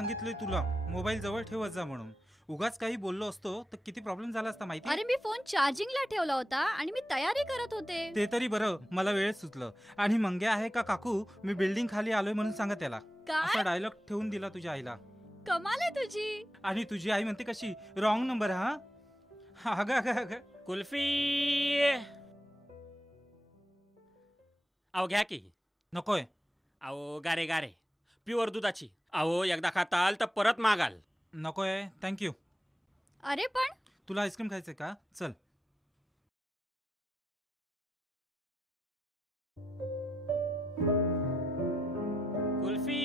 सांगितलंय तुला मोबाईल जवळ ठेवत जा म्हणून. उगाच काही बोललो असतो तर किती प्रॉब्लेम झाला असता माहिती. अरे मी फोन चार्जिंगला ठेवला होता आणि मी तयारी करत होते. ते तरी बरं, मला वेळ सुचलं. आणि मंग्या आहे का काकू, मी बिल्डिंग खाली आलोय म्हणून सांगा त्याला. काय असा डायलॉग ठेवून दिला तुझ्या आईला. कमाल आहे तुझी. आणि तुझी आई म्हणते कशी, रॉंग नंबर. हा अगं अगं अगं. कुल्फी अहो घ्या की. नकोय. अहो गारे गारे प्युअर दुधाची. अहो एकदा खाताल तर परत मागाल. नकोय, थँक्यू. अरे पण तुला आईस्क्रीम खायचंय का? चल. कुल्फी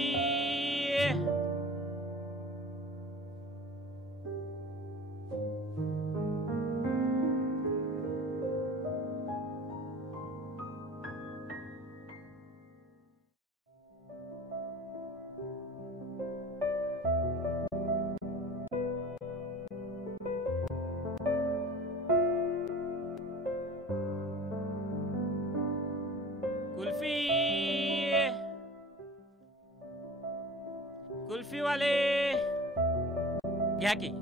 कुल्फी कुल्फी वाले घ्या की.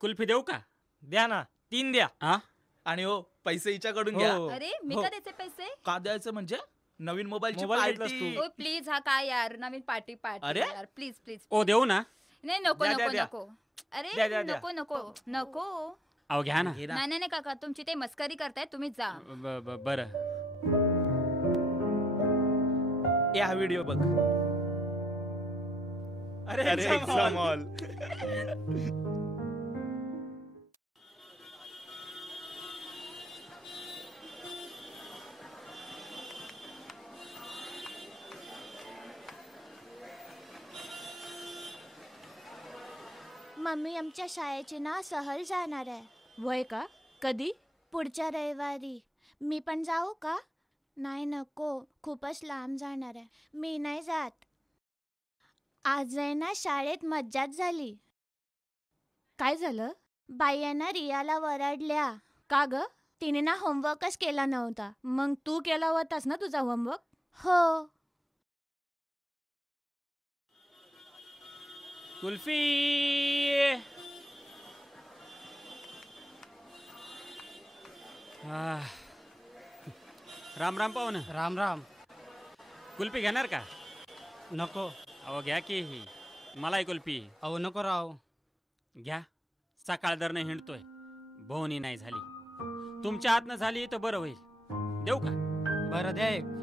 कुल्फी देऊ का? द्या ना, 3 द्या. हा आणि हो पैसे हिच्याकडून हो. घ्या. अरे मी हो. का द्यायचे पैसे. का द्यायचं म्हणजे नवीन मोबाईलची मोबाईल घेतलास पार्टी. तू. ओ प्लीज हा काय यार नवीन पार्टी अरे? यार प्लीज प्लीज. ओ देऊ ना. नाही नको द्या, द्या, नको द्या. नको. अरे द्या, द्या, द्या. नको नको नको. अहो घ्या ना. घे ना. नाही नाही नाही काका तुमची ते मस्करी करताय तुम्ही जा. बरं. या हा व्हिडिओ बघ. अरे अरे exam exam hall. hall. Mummy आमच्या शाळेची ना सहल जाणार आहे. वय का? कधी? पुढच्या रविवारी. मी पण जाऊ का? नाही नको, खूपच लांब जाणार आहे. मी नाही जात. आज आहे ना शाळेत मज्जाच झाली. काय झालं? बाईंना रियाला वरडल्या. का ग? तिने ना होमवर्कच केला नव्हता. मग तू केला होतास ना तुझा होमवर्क? हो. कुल्फी राम राम पाहुण. राम राम. कुल्फी घेणार का? नको. अहो घ्या की. मलाही कुल्फी. अहो नको राव. घ्या. सकाळ दरनं हिंडतोय, बोहनी नाही झाली. तुमच्या हातनं झाली तर बरं होईल. देऊ का? बरं द्या एक.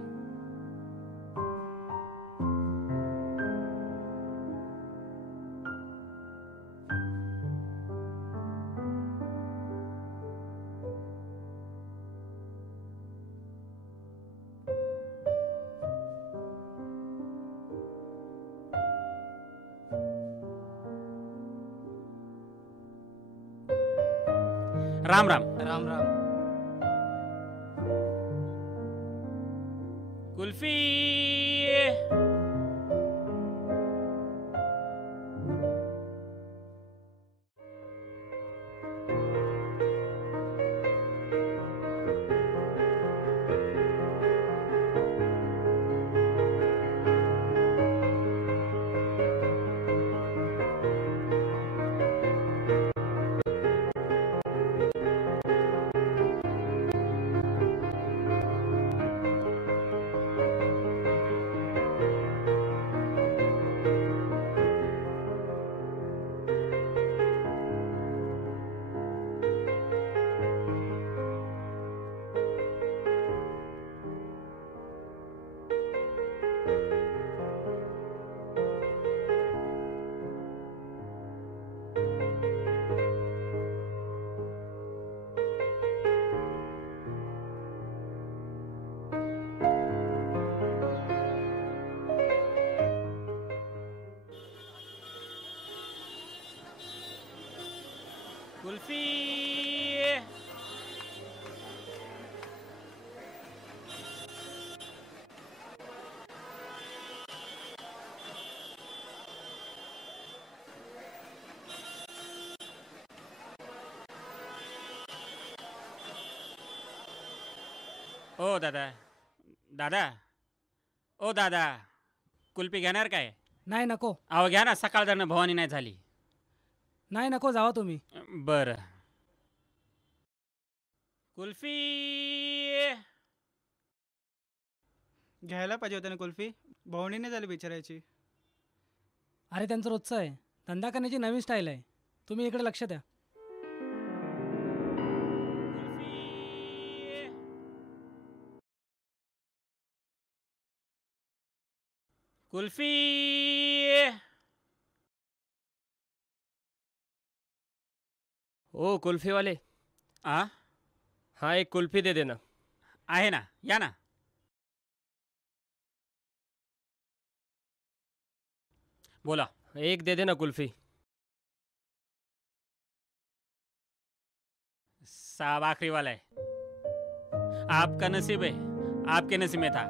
राम राम. राम राम. कुल्फी कुल्फी. ओ दादा, दादा, ओ दादा, कुल्फी घेणार काय? नाही नको. अहो घ्या ना, सकाळ धरणं भवानी नाही झाली. नाही नको, जावा तुम्ही. बर. कुल्फी. घ्यायला पाहिजे होतं ना कुल्फी. भवणी नाही झाली बिचारायची. अरे त्यांचं रोजचं आहे. धंदा करण्याची नवीन स्टाईल आहे. तुम्ही इकडे लक्ष द्या. कुल्फी. ओ कुल्फीवाले, आ हाँ एक कुल्फी दे देना. आहे ना, या ना. बोला. एक दे देना कुल्फी. साहब आखिरी वाला है. आपका नसीब है, आपके नसीब में था.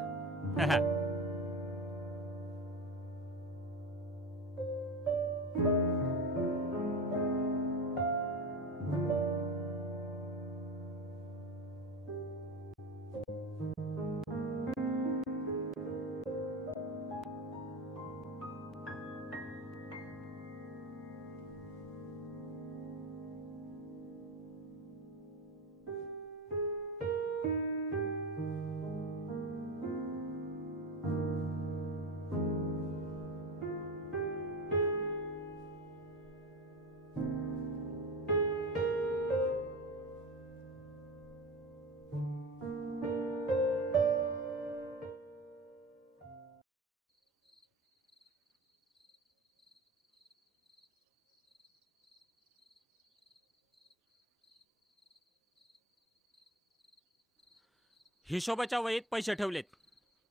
हिशोबाच्या वहीत पैसे ठेवलेत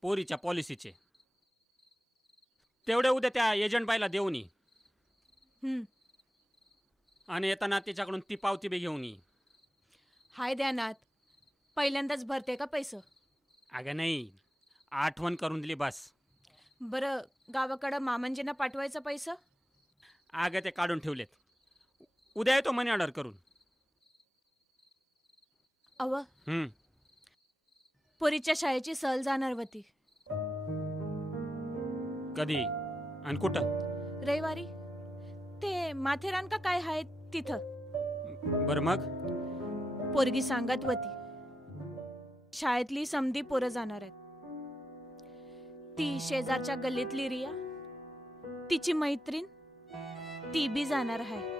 पोरीच्या पॉलिसीचे. तेवढे उद्या त्या एजंट बाईला देऊन ये. हं. आणि येताना तिच्याकडून ती पावती बी घेऊन ये. हाय ध्यानात. पहिल्यांदाच भरते का पैसे? अगं नाही, आठवण करून दिली बस. बरं, गावाकडं मामंजींना पाठवायचं पैसे? अगं ते काढून ठेवलेत. उद्या येतो मनी ऑर्डर करून. अव पोरीच्या शाळेची सहल जाणार होती. कधी आणि कुठं? रविवारी. ते माथेरान का काय आहे तिथं. बरं मग? पोरगी सांगत होती शाळेतली समधी पोरं जाणार आहेत. ती शेजारच्या गल्लीतली रिया, तिची मैत्रीण, ती बी जाणार आहे.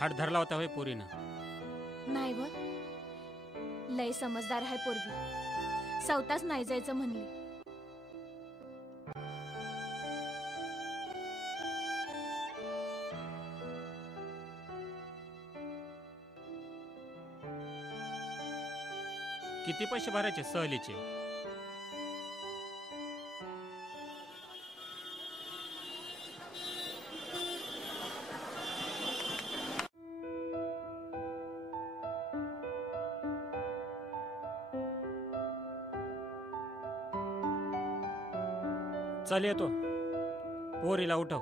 हात धरला होता होय पोरीनं? नाही व, लय समजदार आहे पोरगी. सवताच नाही जायचं म्हणली. किती पैसे भरायचे सहलीचे? चल येतो. पोरीला उठव.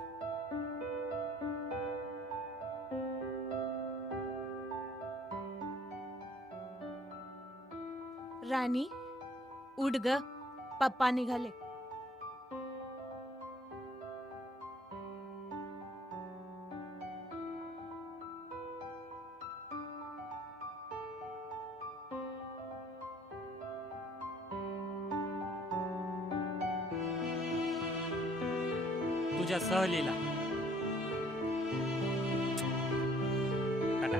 राणी उठ ग, पप्पा निघाले. तुझ्या सहलीला. टाटा.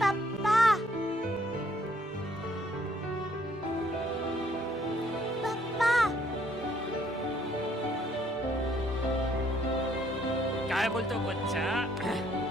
पप्पा, पप्पा, काय बोलतो बच्चा